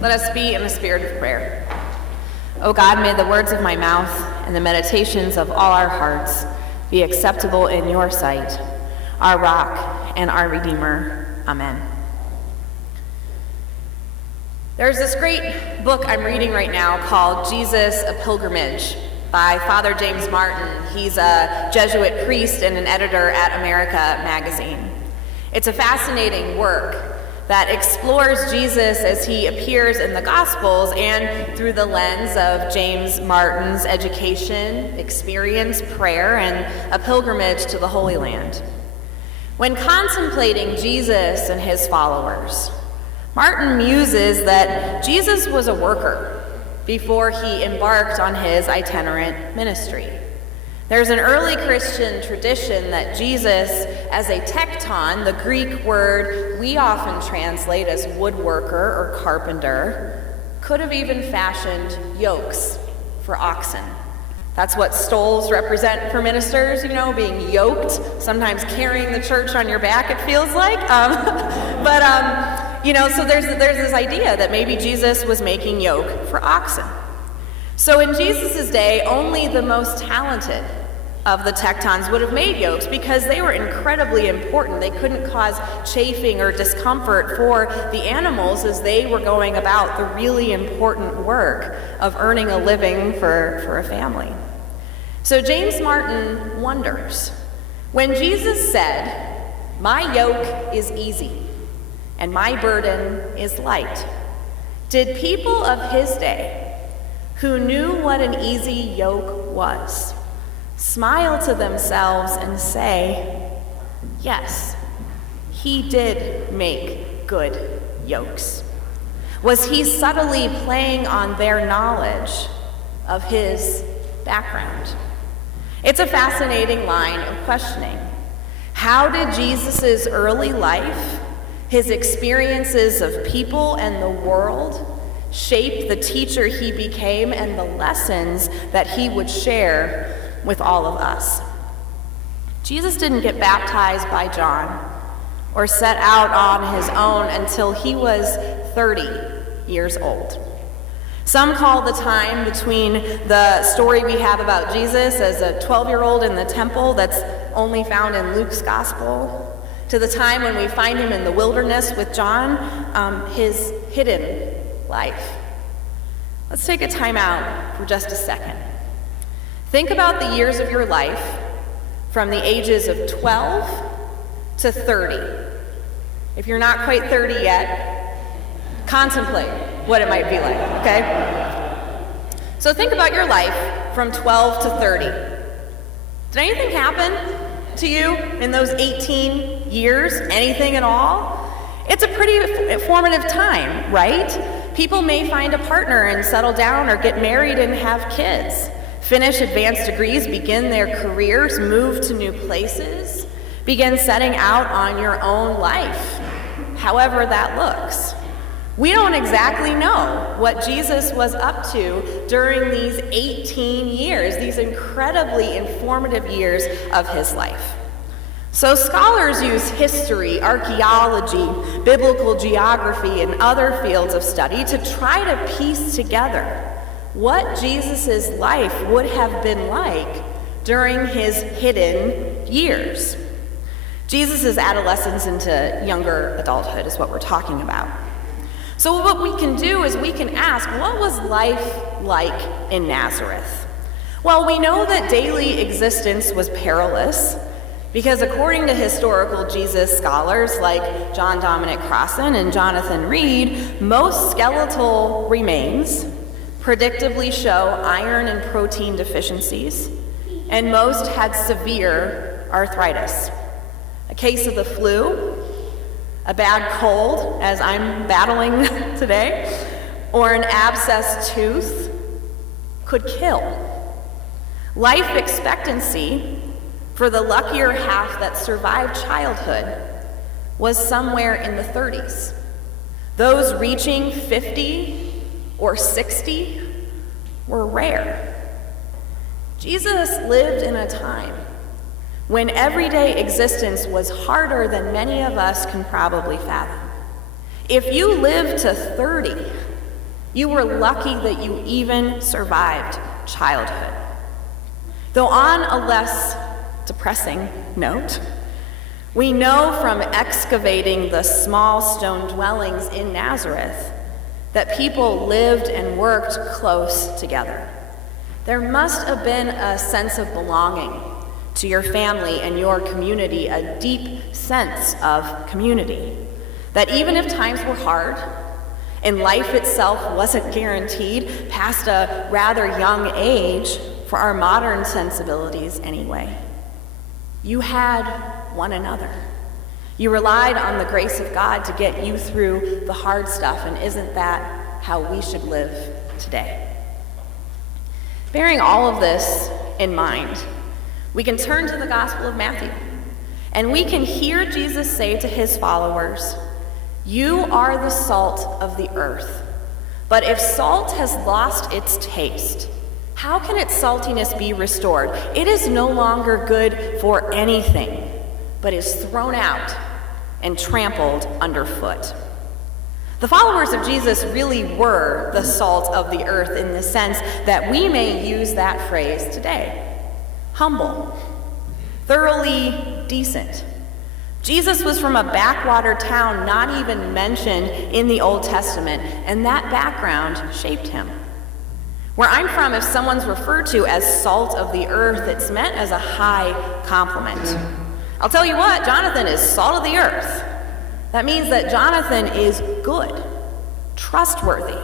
Let us be in a spirit of prayer. O God, may the words of my mouth and the meditations of all our hearts be acceptable in your sight, our rock and our Redeemer. Amen. There's this great book I'm reading right now called Jesus, a Pilgrimage by Father James Martin. He's a Jesuit priest and an editor at America magazine. It's a fascinating work that explores Jesus as he appears in the Gospels and through the lens of James Martin's education, experience, prayer, and a pilgrimage to the Holy Land. When contemplating Jesus and his followers, Martin muses that Jesus was a worker before he embarked on his itinerant ministry. There's an early Christian tradition that Jesus, as a tekton, the Greek word we often translate as woodworker or carpenter, could have even fashioned yokes for oxen. That's what stoles represent for ministers, being yoked, sometimes carrying the church on your back, it feels like. So there's this idea that maybe Jesus was making yoke for oxen. So in Jesus' day, only the most talented of the tektons would have made yokes because they were incredibly important. They couldn't cause chafing or discomfort for the animals as they were going about the really important work of earning a living for a family. So James Martin wonders, when Jesus said, "My yoke is easy and my burden is light," did people of his day who knew what an easy yoke was smile to themselves and say, yes, he did make good yokes? Was he subtly playing on their knowledge of his background? It's a fascinating line of questioning. How did Jesus' early life, his experiences of people and the world, shape the teacher he became and the lessons that he would share with all of us? Jesus didn't get baptized by John or set out on his own until he was 30 years old. Some call the time between the story we have about Jesus as a 12-year-old in the temple that's only found in Luke's gospel to the time when we find him in the wilderness with John, his hidden life. Let's take a time out for just a second. Think about the years of your life from the ages of 12 to 30. If you're not quite 30 yet, contemplate what it might be like, okay? So think about your life from 12 to 30. Did anything happen to you in those 18 years? Anything at all? It's a pretty formative time, right? People may find a partner and settle down or get married and have kids, finish advanced degrees, begin their careers, move to new places, begin setting out on your own life, however that looks. We don't exactly know what Jesus was up to during these 18 years, these incredibly informative years of his life. So scholars use history, archaeology, biblical geography, and other fields of study to try to piece together what Jesus' life would have been like during his hidden years. Jesus' adolescence into younger adulthood is what we're talking about. So what we can do is we can ask, what was life like in Nazareth? Well, we know that daily existence was perilous because according to historical Jesus scholars like John Dominic Crossan and Jonathan Reed, most skeletal remains predictably show iron and protein deficiencies, and most had severe arthritis. A case of the flu, a bad cold, as I'm battling today, or an abscessed tooth could kill. Life expectancy for the luckier half that survived childhood was somewhere in the 30s. Those reaching 50 or 60 were rare. Jesus lived in a time when everyday existence was harder than many of us can probably fathom. If you lived to 30, You were lucky that you even survived childhood. Though on a less depressing note, we know from excavating the small stone dwellings in Nazareth that people lived and worked close together. There must have been a sense of belonging to your family and your community, a deep sense of community. That even if times were hard and life itself wasn't guaranteed past a rather young age, for our modern sensibilities anyway, you had one another. You relied on the grace of God to get you through the hard stuff, and isn't that how we should live today? Bearing all of this in mind, we can turn to the Gospel of Matthew, and we can hear Jesus say to his followers, "You are the salt of the earth, but if salt has lost its taste, how can its saltiness be restored? It is no longer good for anything, but is thrown out and trampled underfoot." The followers of Jesus really were the salt of the earth in the sense that we may use that phrase today. Humble, thoroughly decent. Jesus was from a backwater town not even mentioned in the Old Testament, and that background shaped him. Where I'm from, if someone's referred to as salt of the earth, it's meant as a high compliment. I'll tell you what, Jonathan is salt of the earth. That means that Jonathan is good, trustworthy.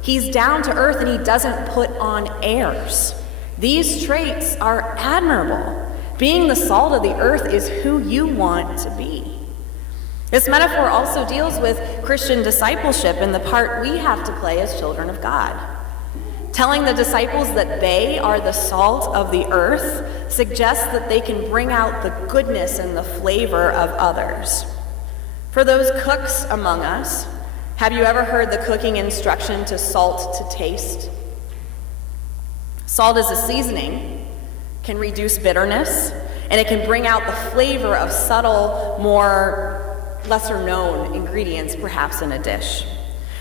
He's down to earth and he doesn't put on airs. These traits are admirable. Being the salt of the earth is who you want to be. This metaphor also deals with Christian discipleship and the part we have to play as children of God. Telling the disciples that they are the salt of the earth suggests that they can bring out the goodness and the flavor of others. For those cooks among us, have you ever heard the cooking instruction to salt to taste? Salt is a seasoning, can reduce bitterness, and it can bring out the flavor of subtle, lesser-known ingredients perhaps in a dish.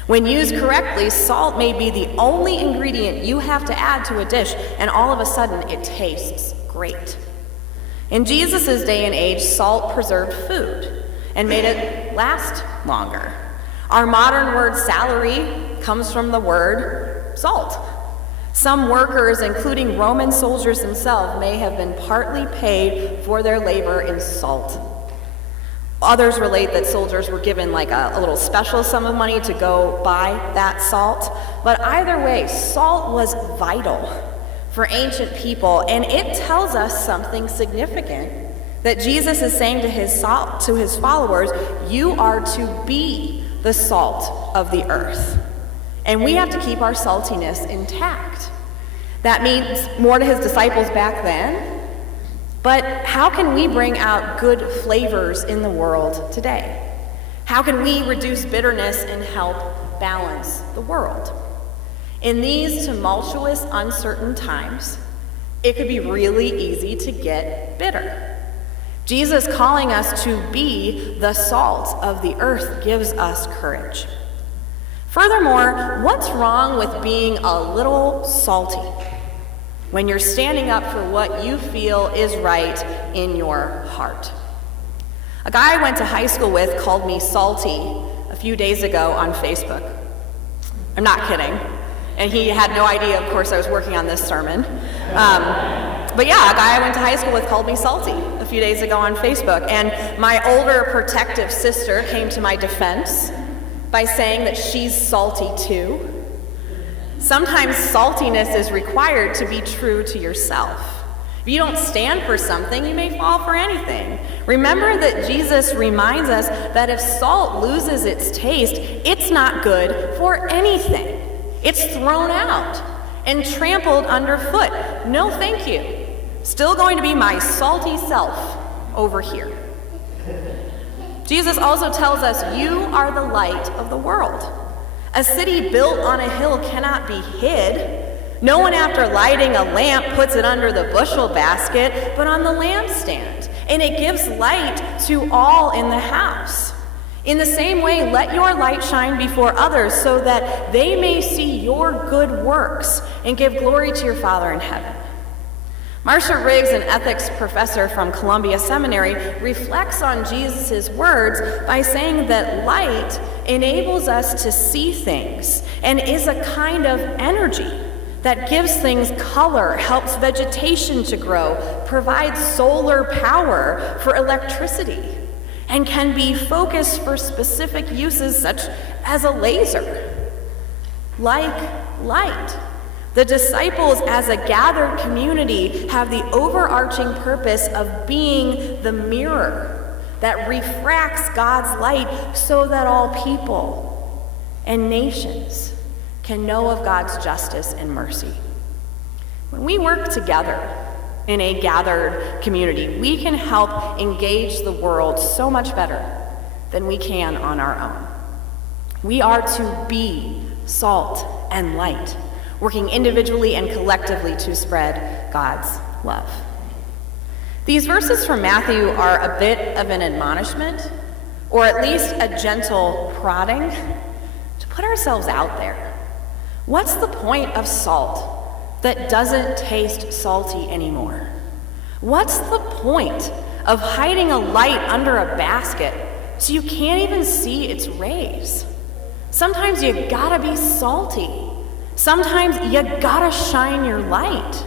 When used correctly, salt may be the only ingredient you have to add to a dish, and all of a sudden it tastes great. In Jesus' day and age, salt preserved food and made it last longer. Our modern word salary comes from the word salt. Some workers, including Roman soldiers themselves, may have been partly paid for their labor in salt. Others relate that soldiers were given like a little special sum of money to go buy that salt. But either way, salt was vital for ancient people, and it tells us something significant that Jesus is saying to his followers, you are to be the salt of the earth. And we have to keep our saltiness intact. That means more to his disciples back then. But how can we bring out good flavors in the world today? How can we reduce bitterness and help balance the world? In these tumultuous, uncertain times, it could be really easy to get bitter. Jesus calling us to be the salt of the earth gives us courage. Furthermore, what's wrong with being a little salty when you're standing up for what you feel is right in your heart? A guy I went to high school with called me salty a few days ago on Facebook. I'm not kidding. And he had no idea, of course, I was working on this sermon. But yeah, a guy I went to high school with called me salty a few days ago on Facebook. And my older protective sister came to my defense by saying that she's salty too. Sometimes saltiness is required to be true to yourself. If you don't stand for something, you may fall for anything. Remember that Jesus reminds us that if salt loses its taste, it's not good for anything. It's thrown out and trampled underfoot. No, thank you. Still going to be my salty self over here. Jesus also tells us, you are the light of the world. A city built on a hill cannot be hid. No one after lighting a lamp puts it under the bushel basket, but on the lampstand, and it gives light to all in the house. In the same way, let your light shine before others so that they may see your good works and give glory to your Father in heaven. Marcia Riggs, an ethics professor from Columbia Seminary, reflects on Jesus' words by saying that light enables us to see things and is a kind of energy that gives things color, helps vegetation to grow, provides solar power for electricity, and can be focused for specific uses such as a laser. Like light, the disciples as a gathered community have the overarching purpose of being the mirror that refracts God's light so that all people and nations can know of God's justice and mercy. When we work together in a gathered community, we can help engage the world so much better than we can on our own. We are to be salt and light, working individually and collectively to spread God's love. These verses from Matthew are a bit of an admonishment, or at least a gentle prodding, to put ourselves out there. What's the point of salt that doesn't taste salty anymore? What's the point of hiding a light under a basket so you can't even see its rays? Sometimes you gotta be salty. Sometimes you gotta shine your light.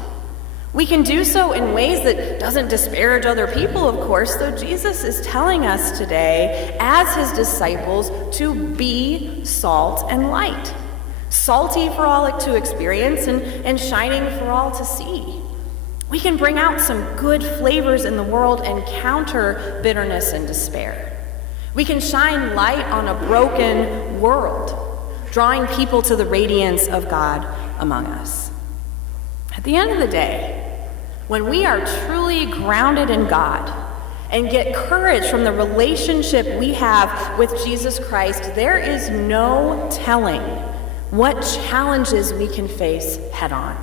We can do so in ways that doesn't disparage other people, of course, though Jesus is telling us today, as his disciples, to be salt and light. Salty for all to experience and shining for all to see. We can bring out some good flavors in the world and counter bitterness and despair. We can shine light on a broken world, drawing people to the radiance of God among us. At the end of the day, when we are truly grounded in God and get courage from the relationship we have with Jesus Christ, there is no telling what challenges we can face head on.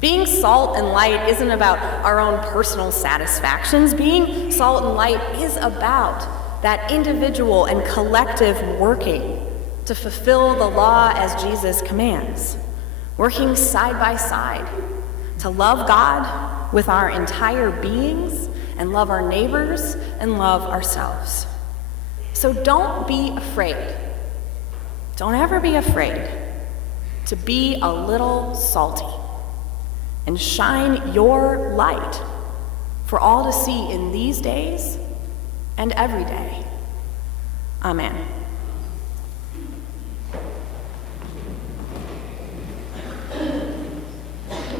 Being salt and light isn't about our own personal satisfactions. Being salt and light is about that individual and collective working to fulfill the law as Jesus commands, working side by side to love God with our entire beings and love our neighbors and love ourselves. So don't be afraid. Don't ever be afraid to be a little salty and shine your light for all to see in these days and every day. Amen.